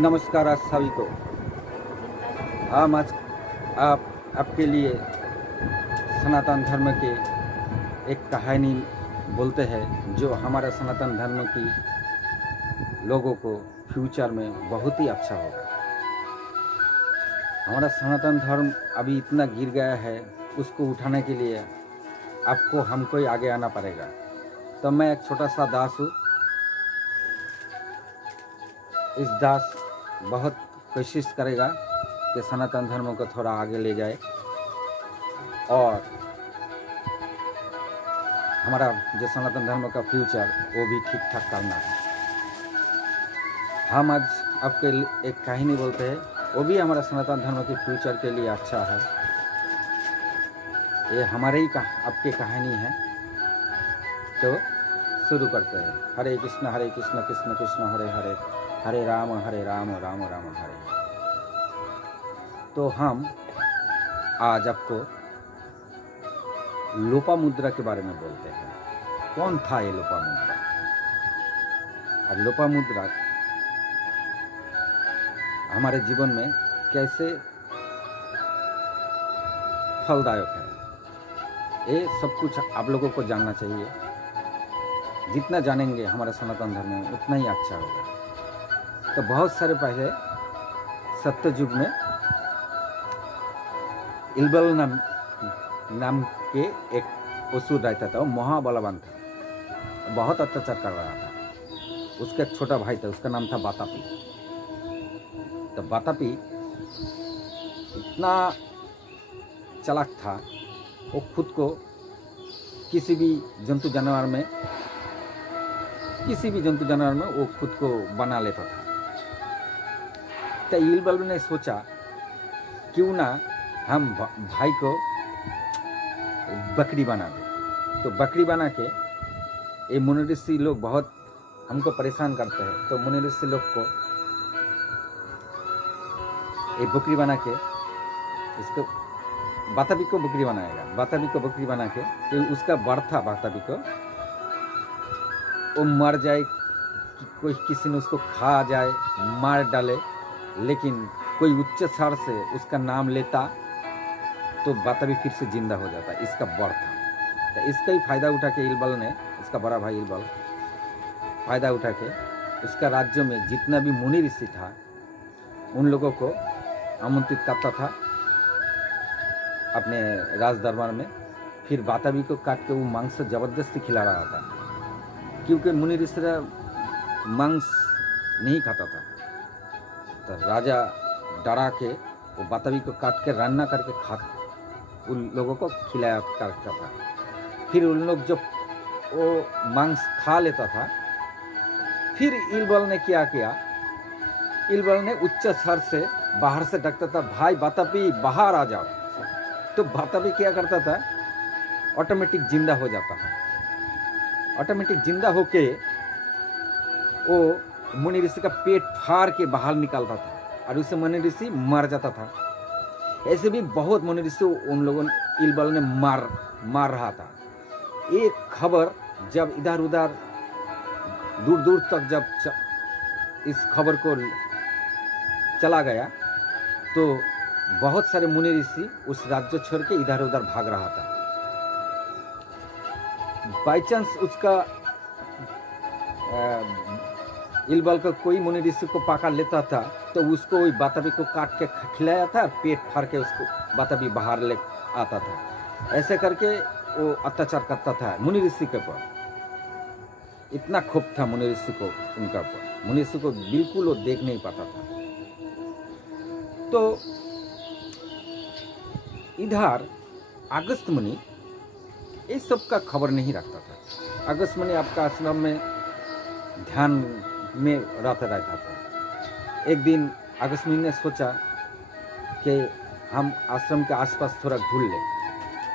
नमस्कार आप सभी को। हम आज आपके लिए सनातन धर्म के एक कहानी बोलते हैं जो हमारा सनातन धर्म की लोगों को फ्यूचर में बहुत ही अच्छा होगा। हमारा सनातन धर्म अभी इतना गिर गया है, उसको उठाने के लिए आपको हमको ही आगे आना पड़ेगा। तो मैं एक छोटा सा दास हूँ। इस दास बहुत कोशिश करेगा कि सनातन धर्म को थोड़ा आगे ले जाए और हमारा जो सनातन धर्म का फ्यूचर वो भी ठीक ठाक करना है। हम आज आपके एक कहानी बोलते हैं, वो भी हमारा सनातन धर्म के फ्यूचर के लिए अच्छा है। ये हमारे ही आपकी कहानी है। तो शुरू करते हैं। हरे कृष्ण कृष्ण कृष्ण हरे हरे, हरे राम राम राम हरे। तो हम आज आपको लोपामुद्रा के बारे में बोलते हैं। कौन था ये लोपामुद्रा? और लोपामुद्रा हमारे जीवन में कैसे फलदायक है, ये सब कुछ आप लोगों को जानना चाहिए। जितना जानेंगे हमारा सनातन धर्म में उतना ही अच्छा होगा। तो बहुत सारे पहले सत्ययुग में इल्बल नाम के एक असुर रहता था। वो महाबलवान था, बहुत अत्याचार कर रहा था। उसका एक छोटा भाई था, उसका नाम था वातापी। तो वातापी इतना चालाक था, वो खुद को किसी भी जंतु जानवर में वो खुद को बना लेता था। तो इल्बल ने सोचा क्यों ना हम भाई को बकरी बना दें। तो बकरी बना के ये मुनि ऋषि लोग बहुत हमको परेशान करते हैं। तो मुनि ऋषि लोग को ये बकरी बना के इसको वातापी को बकरी बनाएगा। वातापी को बकरी बना के उसका वर था वातापी को वो मर जाए, कोई किसी ने उसको खा जाए, मार डाले, लेकिन कोई उच्च स्वर से उसका नाम लेता तो वातापी फिर से जिंदा हो जाता। इसका वर था। तो इसका ही फायदा उठा के इल्बल ने, उसका बड़ा भाई इल्बल फायदा उठा के उसका राज्य में जितना भी मुनि ऋषि था उन लोगों को आमंत्रित करता था अपने राज दरबार में। फिर वातापी को काट के वो मांस जबरदस्ती खिला रहा था, क्योंकि मुनि ऋषि मांस नहीं खाता था। तो राजा डरा के वो वातापी को काट के रान्ना करके उन लोगों को खिलाया करता था। फिर उन लोग जब वो मांस खा लेता था, फिर इल्बल ने क्या किया, इल्बल ने उच्च स्वर से बाहर से डकता था, भाई वातापी बाहर आ जाओ। तो वातापी क्या करता था, ऑटोमेटिक जिंदा हो जाता है। ऑटोमेटिक जिंदा होके वो मुनि ऋषि का पेट फाड़ के बाहर निकालता था और उससे मुनि ऋषि मर जाता था। ऐसे भी बहुत मुनि ऋषि उन लोगों इल्बल ने मार रहा था। एक खबर जब इधर उधर दूर दूर तक जब इस खबर को चला गया तो बहुत सारे मुनि ऋषि उस राज्य छोड़ के इधर उधर भाग रहा था। बाई चांस उसका इल्बल का कोई मुनि ऋषि को पकड़ लेता था तो उसको वही वातापी को काट के खिलाया था, पेट फाड़ के उसको वातापी बाहर ले आता था। ऐसे करके वो अत्याचार करता था मुनि ऋषि के ऊपर। इतना खूब था मुनि ऋषि को उनका ऊपर। मुनि ऋषि को बिल्कुल वो देख नहीं पाता था। तो इधर अगस्त मुनि इस सब का खबर नहीं रखता था। अगस्त मुनि आपका आश्रम में ध्यान में रहता था। एक दिन अगस्त मुनि ने सोचा कि हम आश्रम के आसपास थोड़ा घूम लें।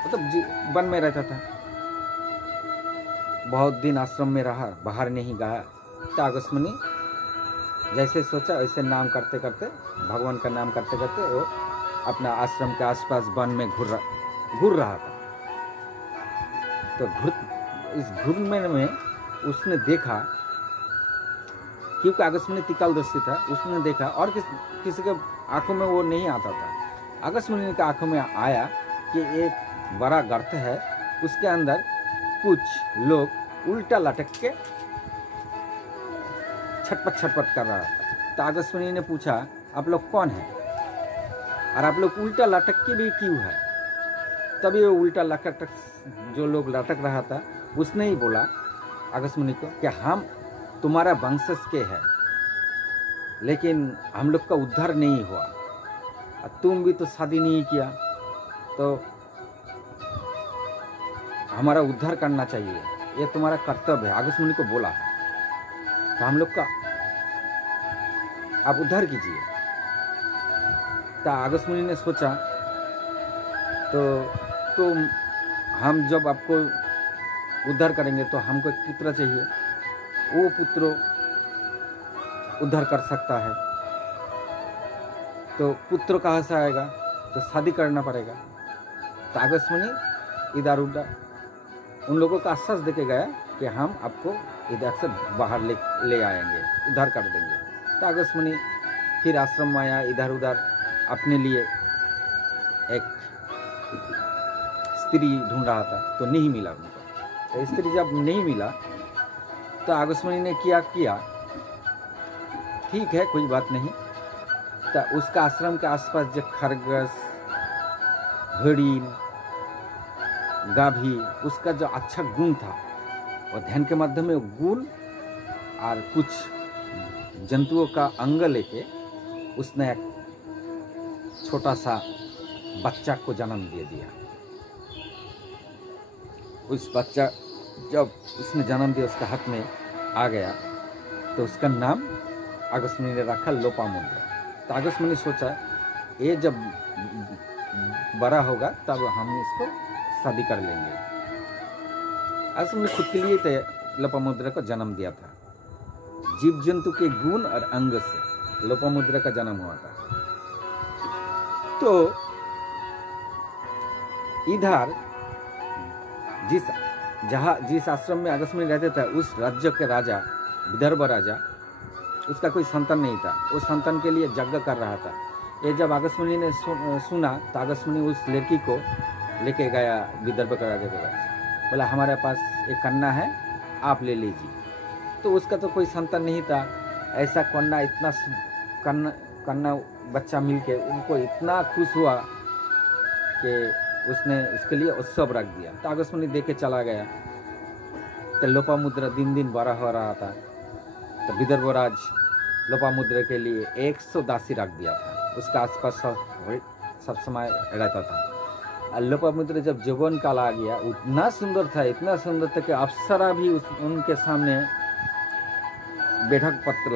मतलब वन में रहता था, बहुत दिन आश्रम में रहा, बाहर नहीं गया। तो अगस्त मुनि जैसे सोचा वैसे नाम करते करते, भगवान का नाम करते करते वो अपना आश्रम के आसपास वन में घूर रहा था। तो इस घूरने में उसने देखा क्योंकि आकाशमुनि त्रिकालदर्शी था, उसने देखा और किसी के आंखों में वो नहीं आता था। आकाशमुनि के आंखों में आया कि एक बड़ा गर्त है, उसके अंदर कुछ लोग उल्टा लटक के छटपट छटपट कर रहा था। तो आकाशमुनि ने पूछा, आप लोग कौन हैं और आप लोग उल्टा लटक के भी क्यों है? तभी वो उल्टा लटक जो लोग लटक रहा था उसने ही बोला आकाशमुनि को कि हम तुम्हारा वंशज के हैं, लेकिन हम लोग का उद्धार नहीं हुआ, तुम भी तो शादी नहीं किया, तो हमारा उद्धार करना चाहिए, ये तुम्हारा कर्तव्य है। आकाशमुनि को बोला तो हम लोग का आप उद्धार कीजिए। तो आकाशमुनि ने सोचा तो हम जब आपको उद्धार करेंगे तो हमको एक पुत्र चाहिए, वो पुत्र उद्धार कर सकता है, तो पुत्र कहाँ से आएगा? तो शादी करना पड़ेगा। तो आकाशमुनि इधर उधर उन लोगों का आश्वास देके गया कि हम आपको इधर से बाहर ले आएंगे, उद्धार कर देंगे। तो आकाशमुनि फिर आश्रम में आया, इधर उधर अपने लिए एक स्त्री ढूंढ रहा था, तो नहीं मिला उनको। तो स्त्री जब नहीं मिला तो आकाशमुनि ने क्या किया, ठीक है कोई बात नहीं, तो उसका आश्रम के आसपास जो खरगोश, हरिण, गाभी, उसका जो अच्छा गुण था वो ध्यान के माध्यम में गुण और कुछ जंतुओं का अंग लेके उसने एक छोटा सा बच्चा को जन्म दे दिया। उस बच्चा जब उसने जन्म दिया, उसका हाथ में आ गया, तो उसका नाम आकाशमुनि ने रखा लोपामुद्रा। तो आकाशमुनि सोचा ये जब बड़ा होगा तब हम इसको शादी कर लेंगे। आकाशमुनि खुद के लिए तो लोपामुद्रा को जन्म दिया था। जीव जंतु के गुण और अंग से लोपामुद्रा का जन्म हुआ था। तो इधर जिस आश्रम में आकाशमुनि रहते थे, उस राज्य के राजा, विदर्भ राजा, उसका कोई संतान नहीं था। उस संतान के लिए यज्ञ कर रहा था। ये जब आकाशमुनि ने सुना तो आकाशमुनि उस लड़की को लेके गया विदर्भ के राजा के पास। बोला हमारे पास एक कन्या है, आप ले लीजिए। तो उसका तो कोई संतान नहीं था। ऐसा कन्या, इतना कन्या बच्चा मिलके उनको इतना खुश हुआ कि उसने उसके लिए उत्सव रख दिया। तो आकाशमुनि देखे चला गया। तो लोपामुद्रा दिन दिन बड़ा हो रहा था। तो विदर्भराज लोपामुद्रा के लिए 100 दासी रख दिया था। उसका आसपास सब समय रहता था। और लोपामुद्रा जब जवान काल आ गया, इतना सुंदर था कि अप्सरा भी उनके सामने बैठक पत्र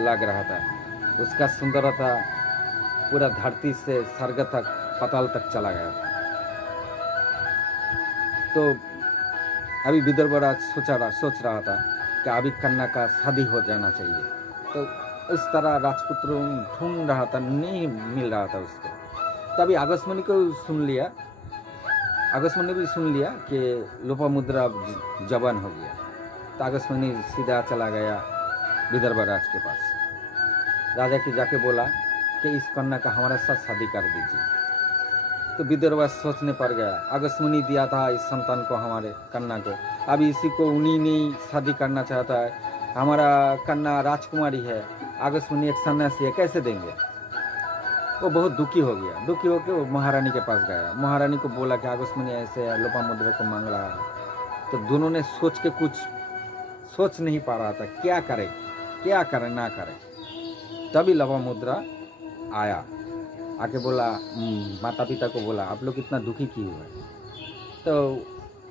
लग रहा था। उसका सुंदरता पूरा धरती से स्वर्ग तक, पाताल तक चला गया था। तो अभी विदर्भराज सोच रहा था कि अभी कन्या का शादी हो जाना चाहिए। तो इस तरह राजपुत्र ढूंढ रहा था, नहीं मिल रहा था उसको। तभी आकाशमुनि को सुन लिया, आकाशमुनि भी सुन लिया कि लोपामुद्रा जवान हो गया। तो आकाशमुनि सीधा चला गया विदर्भराज के पास। राजा की जाके बोला कि इस कन्या का हमारे साथ शादी कर दीजिए। तो विदर्भराज सोचने पड़ गया, आकाशमुनि दिया था इस संतान को, हमारे कन्या को, अभी इसी को उन्हीं ने शादी करना चाहता है। हमारा कन्या राजकुमारी है, आकाशमुनि एक सन्यासी है, कैसे देंगे? वो बहुत दुखी हो गया। दुखी होकर वो महारानी के पास गया। महारानी को बोला कि आकाशमुनि ऐसे लोपामुद्रा को मांग रहा है। तो दोनों ने सोच के कुछ सोच नहीं पा रहा था, क्या करे ना करे। तभी लोपामुद्रा आया, आके बोला, माता पिता को बोला आप लोग इतना दुखी क्यों है? तो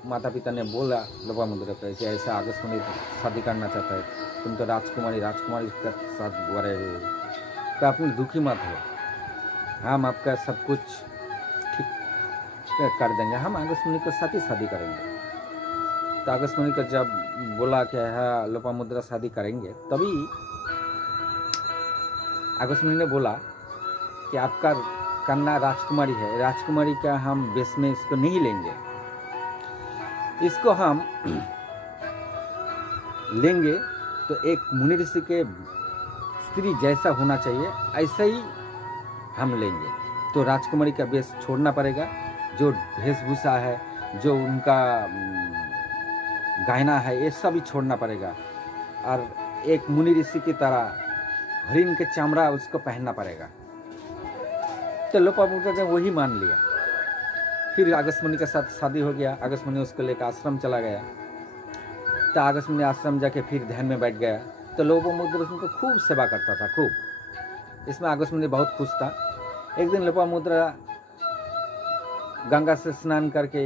माता पिता ने बोला लोपामुद्रा को ऐसे ऐसा आकाशमुनि शादी करना चाहता है, तुम तो राजकुमारी के साथ बड़े हो, तो आप दुखी मत हो, हम आपका सब कुछ ठीक कर देंगे, हम आकाशमुनि के साथ ही शादी करेंगे। तो आकाशमुनि को जब बोला कि हाँ लोपामुद्रा शादी करेंगे, तभी आकाशमुनि ने बोला कि आपका कन्या राजकुमारी है, राजकुमारी का हम बेस में इसको नहीं लेंगे, इसको हम लेंगे तो एक मुनि ऋषि के स्त्री जैसा होना चाहिए ऐसा ही हम लेंगे। तो राजकुमारी का वेश छोड़ना पड़ेगा, जो वेशभूषा है, जो उनका गहना है, ये सब ही छोड़ना पड़ेगा। और एक मुनि ऋषि की तरह हरिण के चमड़ा उसको पहनना पड़ेगा। तो लोपामुद्रा ने वही मान लिया। फिर अगस्त्य मुनि के साथ शादी हो गया। अगस्त्य मुनि उसको लेकर आश्रम चला गया। तो अगस्त्य मुनि आश्रम जाके फिर ध्यान में बैठ गया। तो लोपामुद्रा उनको खूब सेवा करता था, खूब। इसमें अगस्त्य मुनि बहुत खुश था। एक दिन लोपामुद्रा गंगा से स्नान करके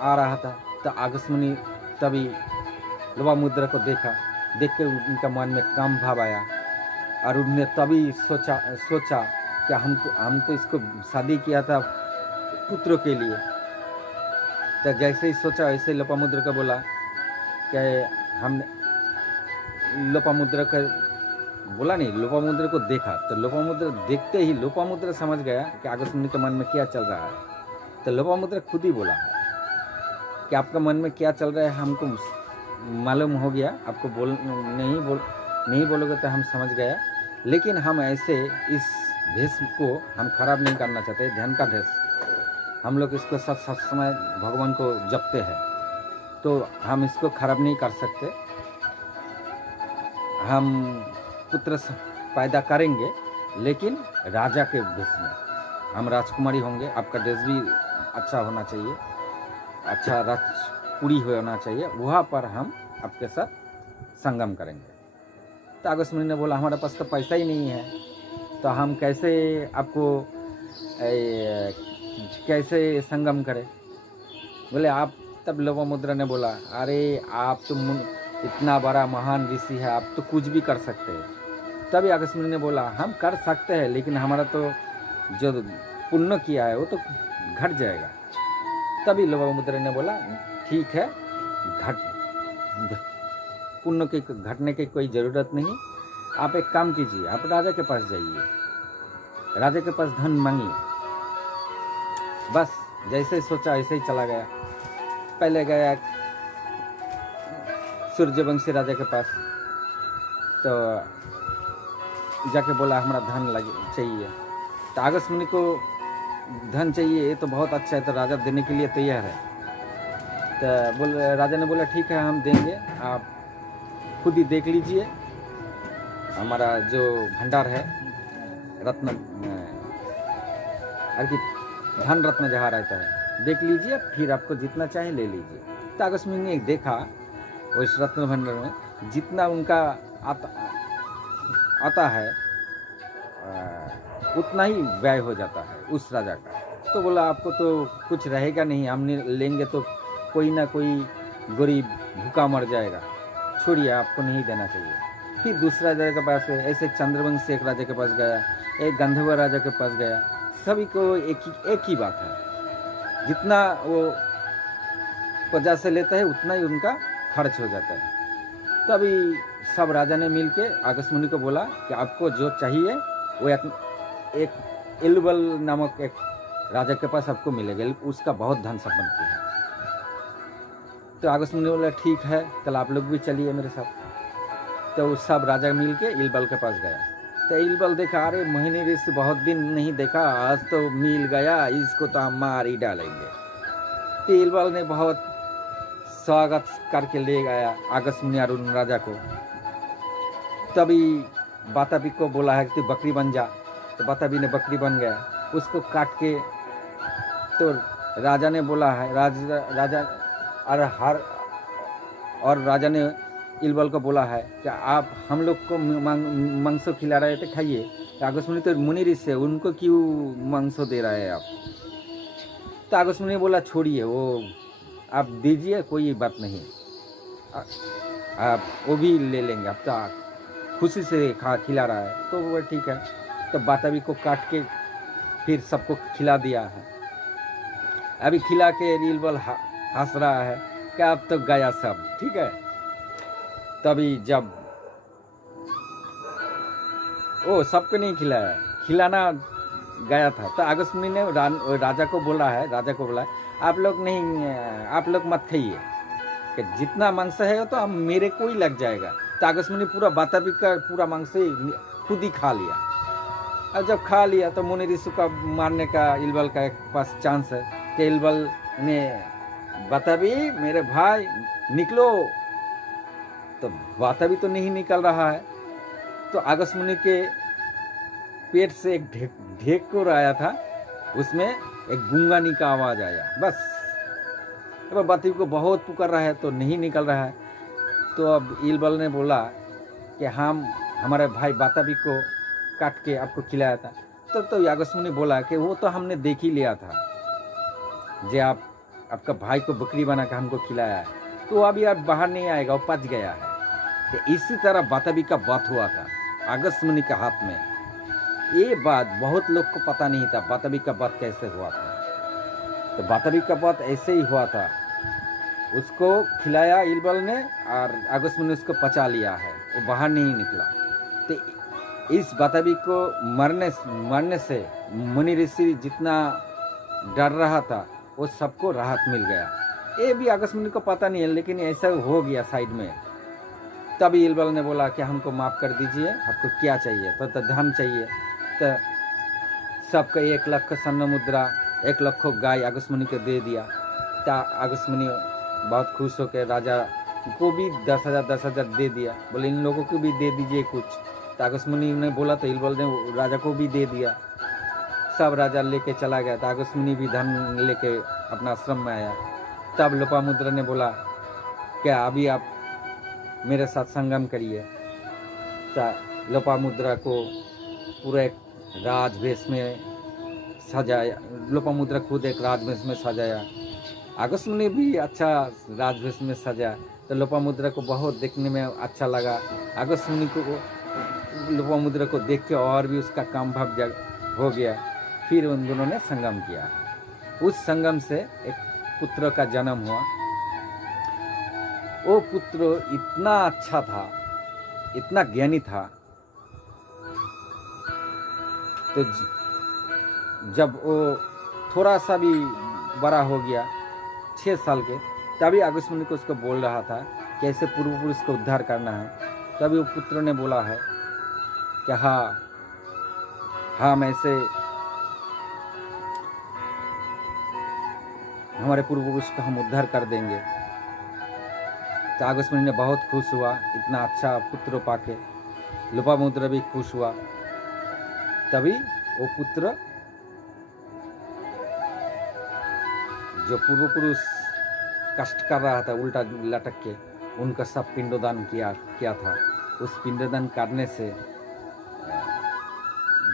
आ रहा था। तो अगस्त्य मुनि तभी लोपामुद्रा को देखा। देख के उनका मन में काम भाव आया और उन्होंने तभी सोचा कि हम तो इसको शादी किया था पुत्रों के लिए। तो जैसे ही सोचा वैसे लोपामुद्रा को बोला कि हमने लोपामुद्रा को बोला नहीं, लोपामुद्रा को देखा। तो लोपामुद्रा देखते ही लोपामुद्रा समझ गया कि अगस्त्य मुनि के मन में क्या चल रहा है। तो लोपामुद्रा खुद ही बोला कि आपका मन में क्या चल रहा है हमको मालूम हो गया, आपको नहीं बोलोगे तो हम समझ गया, लेकिन हम ऐसे इस भेष को हम खराब नहीं करना चाहते। ध्यान का भेष, हम लोग इसको सब समय भगवान को जपते हैं, तो हम इसको खराब नहीं कर सकते। हम पुत्र पैदा करेंगे लेकिन राजा के भेष में। हम राजकुमारी होंगे, आपका ड्रेस भी अच्छा होना चाहिए, अच्छा राजपुरी होना चाहिए, वहाँ पर हम आपके साथ संगम करेंगे। तो अगस्त्य मुनि ने बोला हमारे पास तो पैसा ही नहीं है, तो हम कैसे आपको कैसे संगम करें। बोले आप। तब लोपामुद्रा ने बोला अरे आप तो इतना बड़ा महान ऋषि है, आप तो कुछ भी कर सकते हैं। तभी अगस्त्य मुनि ने बोला हम कर सकते हैं, लेकिन हमारा तो जो पुण्य किया है वो तो घट जाएगा। तभी लोपामुद्रा ने बोला ठीक है, पुण्य के घटने की कोई ज़रूरत नहीं। आप एक काम कीजिए, आप राजा के पास जाइए, राजा के पास धन मांगिए। बस जैसे ही सोचा ऐसे ही चला गया। पहले गया सूर्यवंशी राजा के पास, तो जाके बोला हमारा धन चाहिए। तो अगस्त्य मुनि को धन चाहिए, ये तो बहुत अच्छा है, तो राजा देने के लिए तैयार है। तो राजा ने बोला ठीक है हम देंगे, आप खुद ही देख लीजिए हमारा जो भंडार है रत्न धन रत्न जहाँ रहता है, देख लीजिए, फिर आपको जितना चाहे ले लीजिए। तो अगस्त्य मुनि ने देखा उस रत्न भंडार में जितना उनका आता है उतना ही व्यय हो जाता है उस राजा का। तो बोला आपको तो कुछ रहेगा नहीं, हमने लेंगे तो कोई ना कोई गरीब भूखा मर जाएगा, छोड़िए आपको नहीं देना चाहिए। फिर दूसरा राजा के पास ऐसे चंद्रवंशी एक राजा के पास गया, एक गंधर्व राजा के पास गया। सभी को एक ही बात है, जितना वो प्रजा से लेता है उतना ही उनका खर्च हो जाता है। तभी सब राजा ने मिलके अगस्त्य मुनि को बोला कि आपको जो चाहिए वो एक इलबल नामक एक राजा के पास आपको मिलेगा, उसका बहुत धन संपत्ति है। तो अगस्त्य मुनि बोला ठीक है, कल आप लोग भी चलिए मेरे साथ। तो सब राजा मिल के इलबल के पास गया। तो इलबल देखा अरे मोहिनी ऋषि बहुत दिन नहीं देखा, आज तो मिल गया, इसको तो हम मार ही डालेंगे। तो इलबल ने बहुत स्वागत करके ले गया अगस्त्य मुनि और उन राजा को। तभी बाताबी को बोला है कि बकरी बन जा। तो बाताबी ने बकरी बन गया, उसको काट के। तो राजा ने बोला है राजा ने इलबल को बोला है कि आप हम लोग को मांस खिला रहे थे, खाइए। अगस्त्य मुनि तो मुनि ऋषि है, उनको क्यों मांस दे रहे हैं आप। तो अगस्त्य मुनि बोला छोड़िए, वो आप दीजिए, कोई बात नहीं, आप वो भी ले लेंगे, आप तो खुशी से खिला रहा है। तो वो ठीक है। तो बाताबी को काट के फिर सबको खिला दिया है। अभी खिला के इलबल हंस रहा है कि अब तो गया सब, ठीक है। तभी जब वो सबको नहीं खिलाया, खिलाना गया था, तो अगस्त्य मुनि ने राजा को बोला है आप लोग मत खाइए, कि जितना मांस है तो अब मेरे को ही लग जाएगा। तो आकाशमणि पूरा बाताबी का पूरा मांस ही खुद ही खा लिया। और जब खा लिया तो मुनि ऋषि का मारने का इल्बल का एक पास चांस है कि इल्बल ने बाताबी मेरे भाई निकलो, तो बाताबी तो नहीं निकल रहा है। तो आकाशमणि के पेट से एक ढेकुर आया था, उसमें एक गूंगानी का आवाज आया, बस। अब बाताबी को बहुत पुकार रहा है तो नहीं निकल रहा है। तो अब इल्बल ने बोला कि हम हमारे भाई बाताबी को काट के आपको खिलाया था। तो आकाशमणि बोला कि वो तो हमने देख ही लिया था, जे आपका भाई को बकरी बना के हमको खिलाया है, तो अभी आप बाहर नहीं आएगा, वो पच गया है। तो इसी तरह बाताबी का बात हुआ था आकाशमणि के हाथ में। ये बात बहुत लोग को पता नहीं था, बाताबी का बात कैसे हुआ था। तो बाताबी का बात ऐसे ही हुआ था, उसको खिलाया इल्बल ने और आकाशमणि ने उसको पचा लिया है, वो बाहर नहीं निकला। तो इस बाताबी को मरने से मुनि ऋषि जितना डर रहा था वो सबको राहत मिल गया। ये भी आकाशमणि को पता नहीं है, लेकिन ऐसा हो गया साइड में। तभी इल्बल ने बोला कि हमको माफ़ कर दीजिए, आपको क्या चाहिए? तो धन चाहिए। तो सबका 1 लाख का स्वर्ण मुद्रा, 1 लाख गाय आकाशमणि को दे दिया। तो आकाशमणि बहुत खुश होकर राजा को भी 10,000 दे दिया, बोले इन लोगों को भी दे दीजिए कुछ। तो आकाशमणि ने बोला तो इल्बल ने राजा को भी दे दिया। सब राजा लेके चला गया। तो आकाशमणि भी धन लेके अपना आश्रम में आया। तब लोपामुद्रा ने बोला क्या अभी आप मेरे साथ संगम करिए। तो लोपामुद्रा को पूरा एक राजवेश में सजाया, लोपामुद्रा खुद एक राजवेश में सजाया, आकाशमणि भी अच्छा राजवेश में सजा। तो लोपामुद्रा को बहुत देखने में अच्छा लगा। आकाशमणि को लोपामुद्रा को देख के और भी उसका काम भाव हो गया। फिर उन दोनों ने संगम किया। उस संगम से एक पुत्र का जन्म हुआ। वो पुत्र इतना अच्छा था, इतना ज्ञानी था। तो जब वो थोड़ा सा भी बड़ा हो गया, 6 साल के, तभी आकाशमणि को उसको बोल रहा था कि ऐसे पूर्व पुरुष को उद्धार करना है। तभी वो पुत्र ने बोला है कि हाँ मैं ऐसे हमारे पूर्व पुरुष का हम उद्धार कर देंगे। तो आकाशमणि ने बहुत खुश हुआ इतना अच्छा पुत्र पाके। लोपामुद्रा भी खुश हुआ। तभी वो पुत्र जो पूर्व पुरुष कष्ट कर रहा था उल्टा लटक के, उनका सब पिंडदान किया था। उस पिंडदान करने से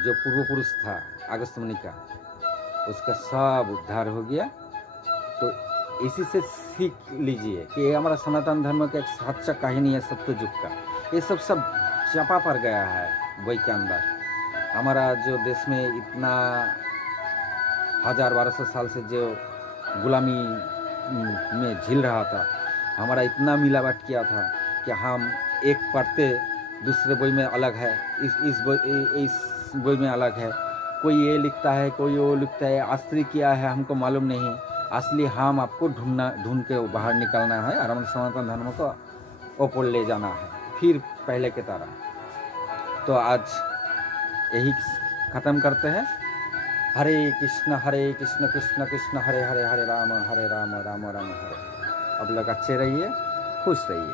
जो पूर्व पुरुष था आकाशमणि का, उसका सब उद्धार हो गया। तो इसी से सीख लीजिए कि ये हमारा सनातन धर्म का एक सच्चा कहानी है सत्ययुग का। ये सब चापा पड़ गया है वही के अंदर। हमारा जो देश में इतना 1000-1200 साल से जो गुलामी में झिल रहा था, हमारा इतना मिलावट किया था कि हम एक पढ़ते दूसरे बोई में अलग है, इस बोई में अलग है। कोई ये लिखता है, कोई वो लिखता है। असली क्या है हमको मालूम नहीं। असली हम आपको ढूंढ के बाहर निकलना है और हम सनातन धर्म को ऊपर ले जाना है फिर पहले की तरह। तो आज यही ख़त्म करते हैं। हरे कृष्ण कृष्ण कृष्ण हरे हरे, हरे राम राम राम राम हरे। अब लोग अच्छे रहिए, खुश रहिए।